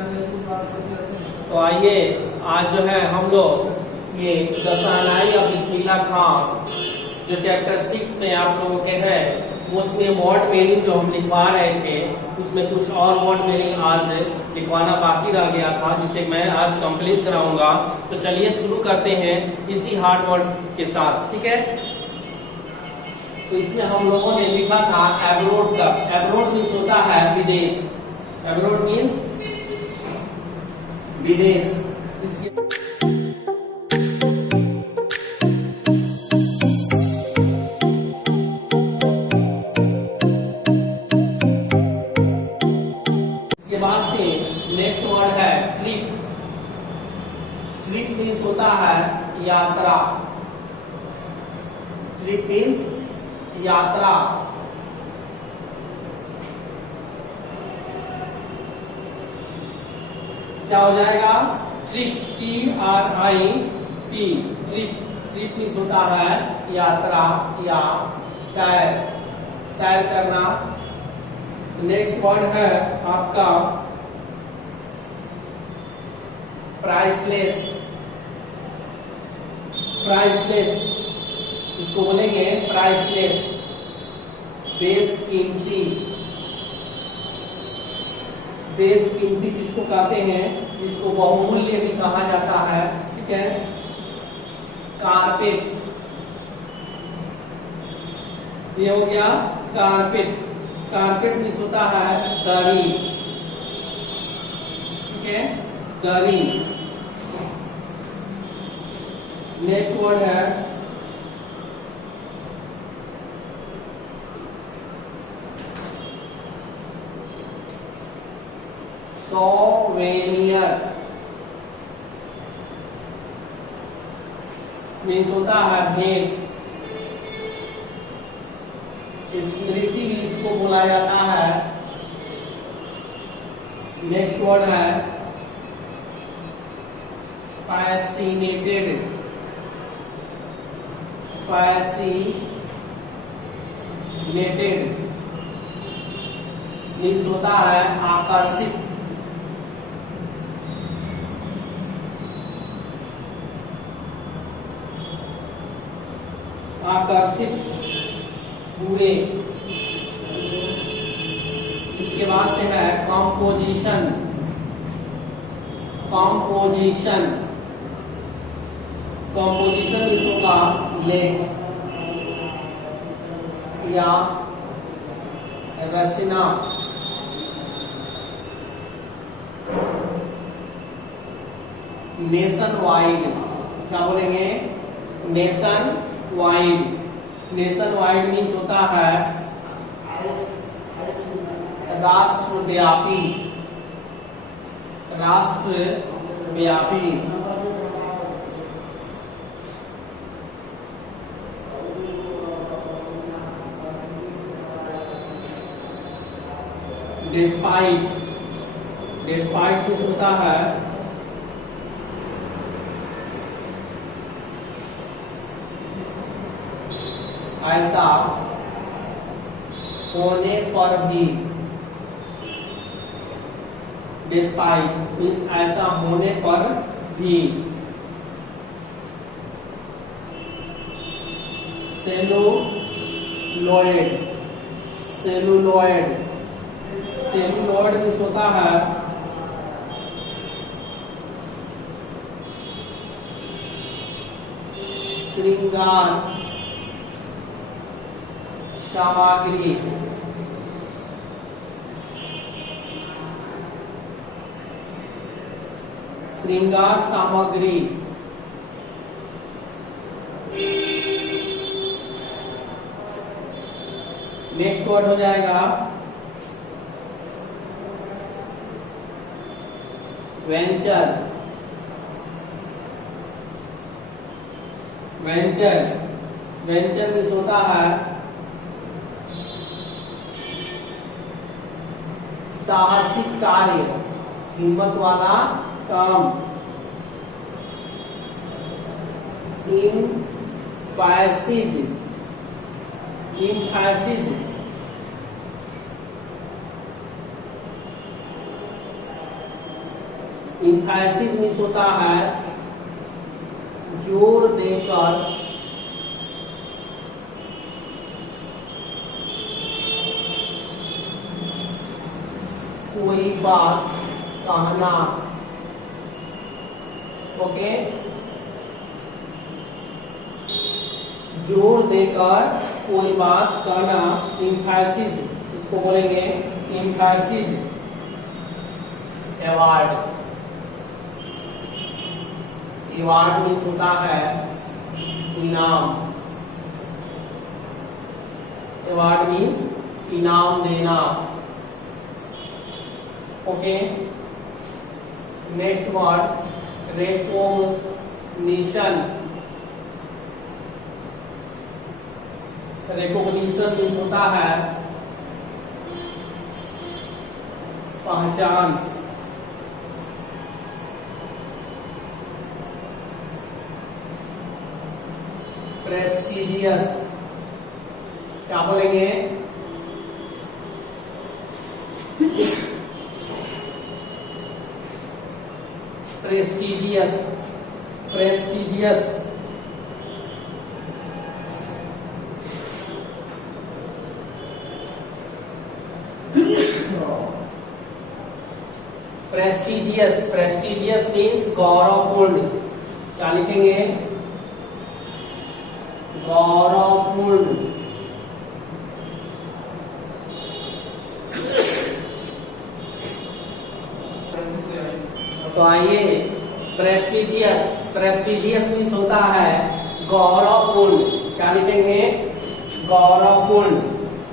तो आइए आज जो है हम लोग ये दसानाई और बिस्मिल्लाह खां जो चैप्टर 6 में आप लोगों के है उसमें वर्ड मीनिंग जो हम लिखवा रहे थे उसमें कुछ और वर्ड मीनिंग आज लिखवाना बाकी रह गया था जिसे मैं आज कंप्लीट कराऊंगा। तो चलिए शुरू करते हैं इसी हार्ड वर्ड के साथ, ठीक है। तो इसमें हम लोगों ने लिखा था एब्रोड का। एब्रोड मीन्स होता है विदेश। एब्रोड मीन्स विदेश। इसके बाद से नेक्स्ट वर्ड है ट्रिप। ट्रिप मीन्स होता है यात्रा। ट्रिप मीन्स यात्रा। क्या हो जाएगा? Trip, TRIP, trip. Trip means होता है यात्रा या सैर, सैर करना। नेक्स्ट वर्ड है आपका प्राइसलेस। प्राइसलेस इसको बोलेंगे प्राइसलेस, बेशकीमती। बेशकीमती जिसको कहते हैं, जिसको बहुमूल्य भी कहा जाता है, ठीक है। कारपेट, ये हो गया कारपेट। कारपेट मीन्स होता है दरी, ठीक है, दरी। नेक्स्ट वर्ड है सोवेनियर। मीन्स होता है भेंट। स्मृति भी इसको बोला जाता है। नेक्स्ट वर्ड है फैसिनेटेड। फैसिनेटेड मीन्स होता है आकर्षित। आकर्षित, पूरे। इसके बाद से है कॉम्पोजिशन। कॉम्पोजिशन, कॉम्पोजिशन इसका लेख या रचना। नेशन वाइड, क्या बोलेंगे? Nation wide. Nation wide means होता है राष्ट्रव्यापी। राष्ट्रव्यापी। डिस्पाइट। डिस्पाइट मीन्स होता है ऐसा होने पर भी। डिस्पाइट मीन्स ऐसा होने पर भी। सेलुलॉयड। सेलुलॉयड। सेलुलॉयड मीन्स होता है श्रृंगार सामग्री। श्रृंगार सामग्री। नेक्स्ट वर्ड हो जाएगा वेंचर। वेंचर, वेंचर मीन्स होता है साहसिक कार्य, हिम्मत वाला काम। इम्फैसिस। इम्फैसिस इम्फेसिस मीन्स होता है जोर देकर कोई बात कहना। ओके, जोर देकर कोई बात कहना, इम्फेसिस, इसको बोलेंगे इम्फेसिस। अवार्ड, अवार्ड मीन्स होता है इनाम। अवार्ड मीन्स इनाम देना। Okay, next word recognition. Recognition means होता है पहचान। प्रेस्टिजियस, क्या बोलेंगे? Prestigious, prestigious. Prestigious, prestigious means गौरवपूर्ण। क्या लिखेंगे? गौरवपूर्ण। तो आइए, प्रेस्टिजियस, प्रेस्टिजियस मीन्स होता है गौरवपूर्ण। क्या लिखेंगे? गौरवपूर्ण।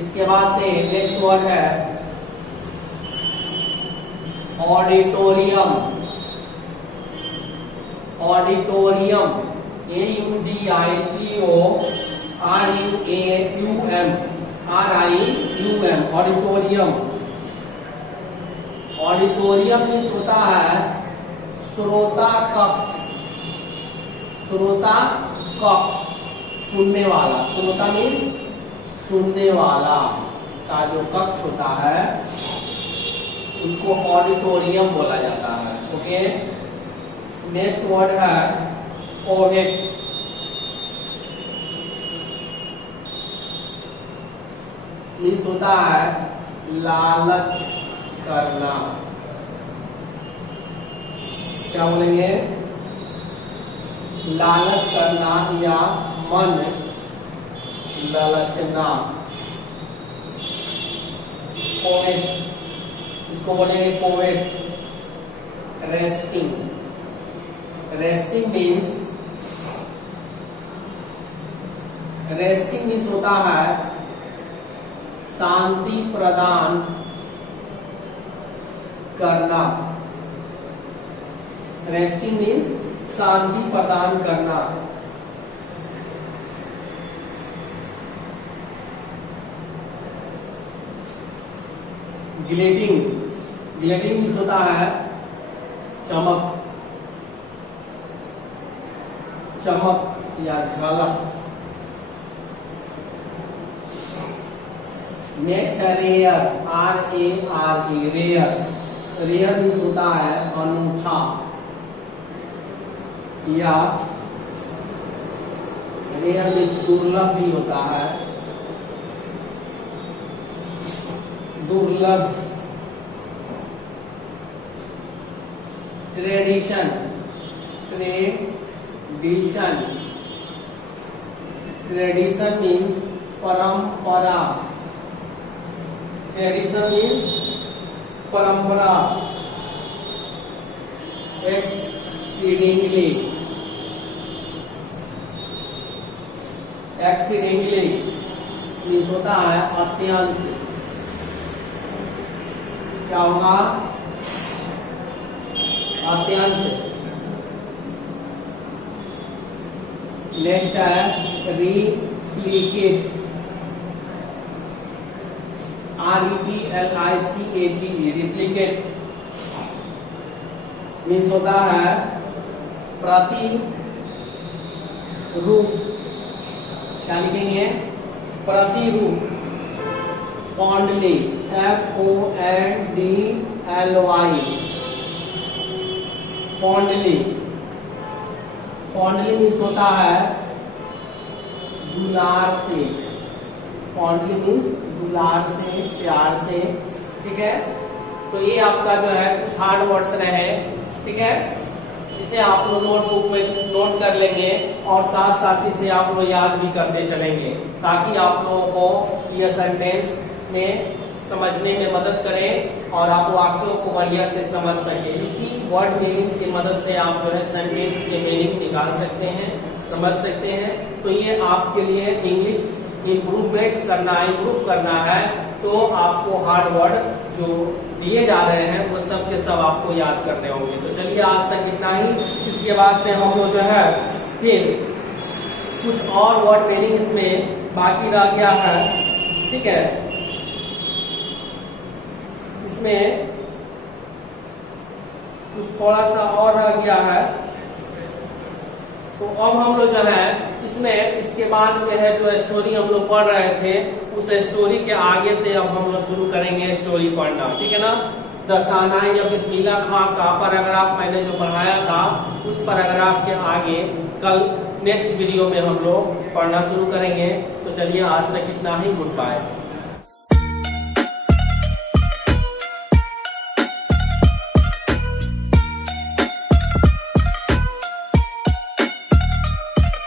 इसके बाद से नेक्स्ट वर्ड है auditorium. Auditorium, AUDITORIUM, auditorium. Auditorium means होता है श्रोता कक्ष। श्रोता कक्ष, सुनने वाला। श्रोता मीन्स सुनने वाला का जो कक्ष होता है उसको ऑडिटोरियम बोला जाता है। ओके, नेक्स्ट वर्ड है कोवेट। मीन्स होता है लालच करना। क्या बोलेंगे? लालच करना या मन ललचना। कोवेट, इसको बोलेंगे covet. Resting, resting means, resting means होता है शांति प्रदान करना। रेस्टिंग मीन्स शांति प्रदान करना। ग्लेटिंग, ग्लेटिंग मीन्स होता है चमक। चमक या झलक। नेक्स्ट है rare, RARE, rare. Rare means होता है अनूठा या रेयर मीन्स दुर्लभ भी होता है। दुर्लभ। ट्रेडिशन, ट्रेडिशन, ट्रेडिशन मीन्स परंपरा। ट्रेडिशन मीन्स परंपरा। एक्सीडिंगली, एक्सीडिंगली मीन्स होता है अत्यंत। क्या होगा? अत्यंत। नेक्स्ट है रिप्लिकेट, REPLICAT, रिप्लिकेट मीन्स होता है प्रतिरूप। क्या लिखेंगे? प्रतिरूप। Fondly, FONDLY, fondly, fondly means होता है दुलार से, फॉन्डली मीन्स दुलार से, प्यार से, ठीक है। तो ये आपका जो है कुछ हार्ड वर्ड्स रहे, ठीक है। इसे आप लोग नोटबुक में नोट कर लेंगे और साथ साथ इसे आप लोग याद भी करते चलेंगे, ताकि आप लोगों को यह सेंटेंस में समझने में मदद करें और आप वाक्यों को बढ़िया से समझ सके। इसी वर्ड मीनिंग की मदद से आप जो है सेंटेंस के मीनिंग निकाल सकते हैं, समझ सकते हैं। तो ये आपके लिए इंग्लिश इम्प्रूव करना है, तो आपको हार्ड वर्ड जो दिए जा रहे हैं वो सब के सब आपको याद करने होंगे। तो चलिए आज तक इतना ही। इसके बाद से हम लोग जो है फिर कुछ और वर्ड मीनिंग इसमें बाकी रह गया है, ठीक है। इसमें कुछ थोड़ा सा और रह गया है, तो अब हम लोग जो है इसमें इसके बाद जो है जो स्टोरी हम लोग पढ़ रहे थे उस स्टोरी के आगे से अब हम लोग शुरू करेंगे स्टोरी पढ़ना, ठीक है ना। द शहनाई या बिस्मिल्लाह खां का पैराग्राफ मैंने जो पढ़ाया था उस पैराग्राफ के आगे कल नेक्स्ट वीडियो में हम लोग पढ़ना शुरू करेंगे। तो चलिए आज तक इतना ही, गुड बाय।